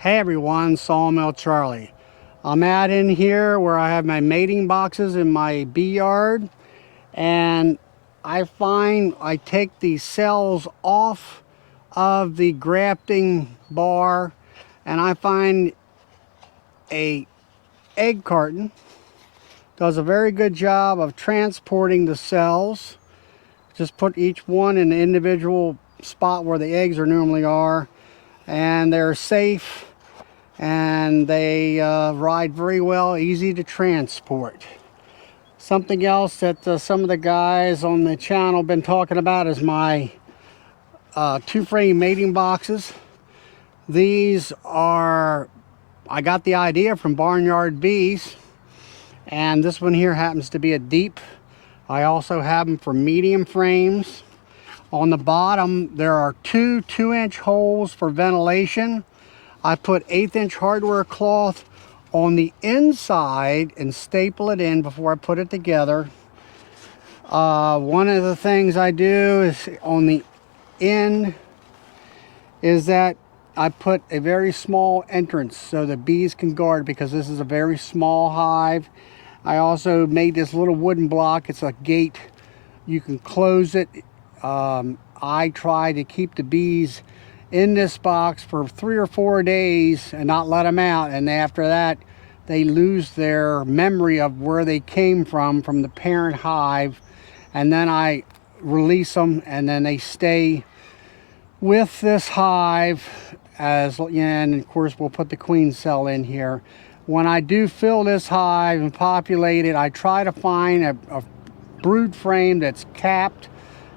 Hey everyone, Sawmill Charlie. I'm out in here where I have my mating boxes in my bee yard, and I find I take these cells off of the grafting bar, and I find a egg carton does a very good job of transporting the cells. Just put each one in the individual spot where the eggs normally are, and they're safe. And they ride very well, easy to transport. Something else that some of the guys on the channel been talking about is my two-frame mating boxes. These are, I got the idea from Barnyard Bees, and this one here happens to be a deep. I also have them for medium frames. On the bottom there are two 2-inch holes for ventilation. I put 1/8-inch hardware cloth on the inside and staple it in before I put it together. One of the things I do is on the end is that I put a very small entrance so the bees can guard, because this is a very small hive. I also made this little wooden block. It's a gate. You can close it. I try to keep the bees in this box for 3 or 4 days and not let them out, and after that they lose their memory of where they came from the parent hive, and then I release them, and then they stay with this hive and of course we'll put the queen cell in here. When I do fill this hive and populate it, I try to find a brood frame that's capped.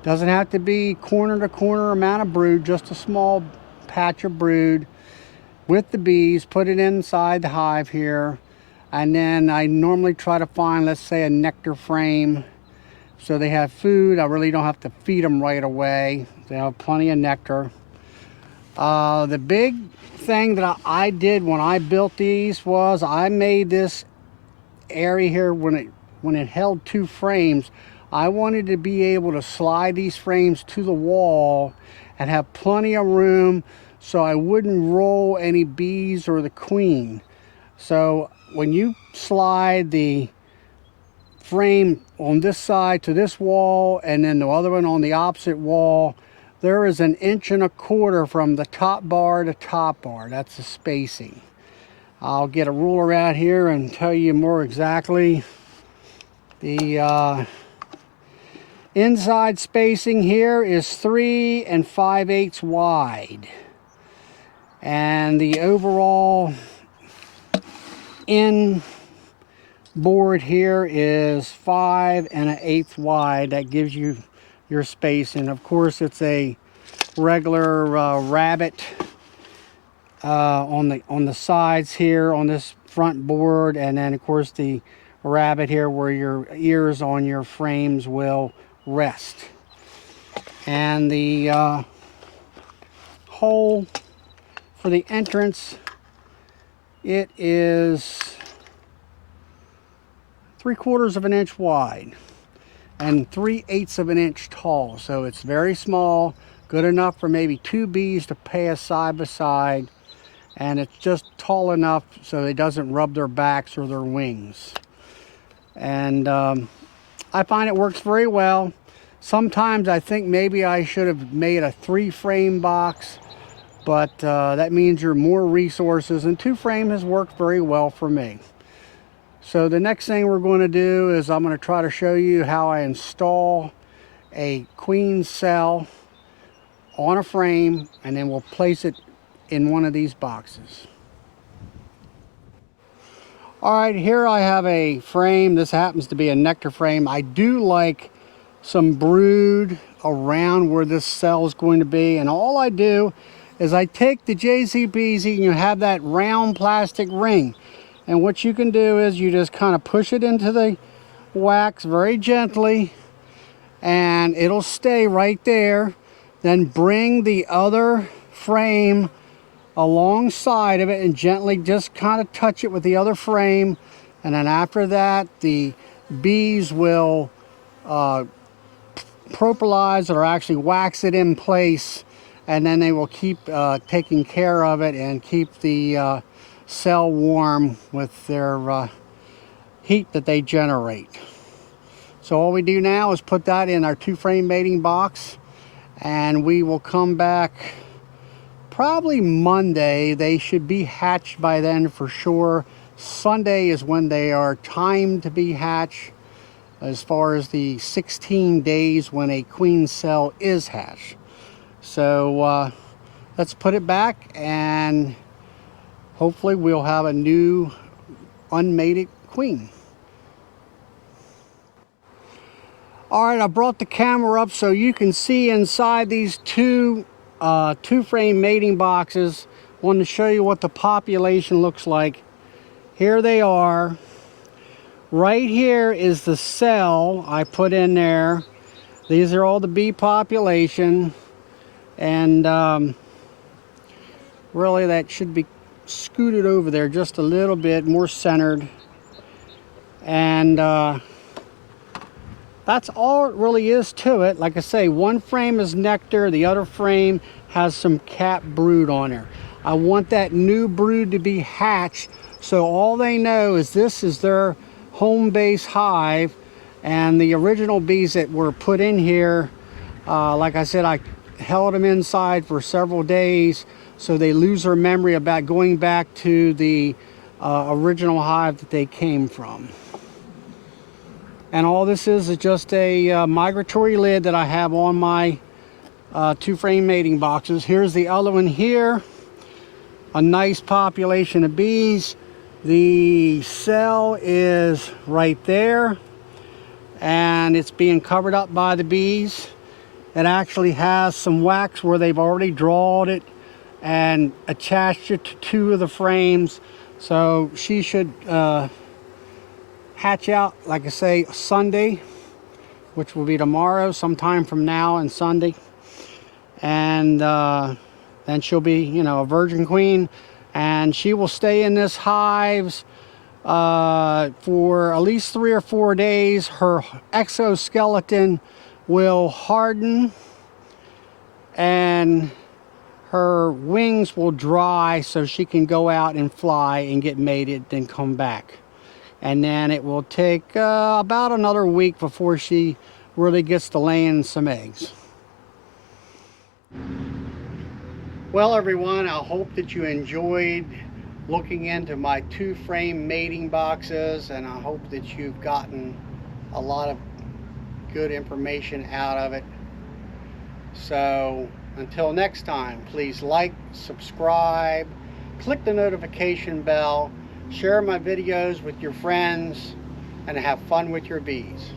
Doesn't have to be corner to corner amount of brood, just a small patch of brood with the bees. Put it inside the hive here, and then I normally try to find, let's say, a nectar frame so they have food. I really don't have to feed them right away. They have plenty of nectar. The big thing that I did when I built these was I made this area here when it held 2 frames. I wanted to be able to slide these frames to the wall and have plenty of room so I wouldn't roll any bees or the queen. So when you slide the frame on this side to this wall and then the other one on the opposite wall, there is 1.25 inches from the top bar to top bar. That's the spacing. I'll get a ruler out here and tell you more exactly. The inside spacing here is 3 5/8 wide, and the overall in board here is 5 1/8 wide. That gives you your space, and of course it's a regular rabbit on the sides here on this front board, and then of course the rabbit here where your ears on your frames will rest. And the hole for the entrance, it is 3/4 inch wide and 3/8 inch tall, so it's very small, good enough for maybe 2 bees to pass side by side, and it's just tall enough so it doesn't rub their backs or their wings. And I find it works very well. Sometimes I think maybe I should have made a 3-frame box, but that means you're more resources, and 2-frame has worked very well for me. So the next thing we're going to do is I'm going to try to show you how I install a queen cell on a frame, and then we'll place it in one of these boxes. All right, here I have a frame. This happens to be a nectar frame. I do like some brood around where this cell is going to be, and all I do is I take the JCBZ, and you have that round plastic ring, and what you can do is you just kind of push it into the wax very gently, and it'll stay right there. Then bring the other frame alongside of it and gently just kind of touch it with the other frame, and then after that the bees will propolize, or actually wax it in place, and then they will keep taking care of it and keep the cell warm with their heat that they generate. So all we do now is put that in our 2-frame mating box, and we will come back probably Monday. They should be hatched by then for sure. Sunday is when they are timed to be hatched, as far as the 16 days when a queen cell is hatched. So let's put it back, and hopefully we'll have a new unmated queen. All right, I brought the camera up so you can see inside these two 2-frame mating boxes. I wanted to show you what the population looks like. Here they are. Right here is the cell I put in there. These are all the bee population, and really that should be scooted over there just a little bit more centered, and that's all it really is to it. Like I say, one frame is nectar, the other frame has some capped brood on there. I want that new brood to be hatched, so all they know is this is their home base hive, and the original bees that were put in here, like I said, I held them inside for several days so they lose their memory about going back to the original hive that they came from. And all this is just a migratory lid that I have on my 2-frame mating boxes. Here's the other one here. A nice population of bees. The cell is right there, and it's being covered up by the bees. It actually has some wax where they've already drawn it and attached it to 2 of the frames. So she should hatch out, like I say, Sunday, which will be tomorrow, sometime from now and Sunday. And then she'll be, you know, a virgin queen, and she will stay in this hives for at least 3 or 4 days. Her exoskeleton will harden, and her wings will dry so she can go out and fly and get mated, then come back. And then it will take about another week before she really gets to laying some eggs. Well, everyone, I hope that you enjoyed looking into my 2-frame mating boxes, and I hope that you've gotten a lot of good information out of it. So until next time, please like, subscribe, click the notification bell, share my videos with your friends, and have fun with your bees.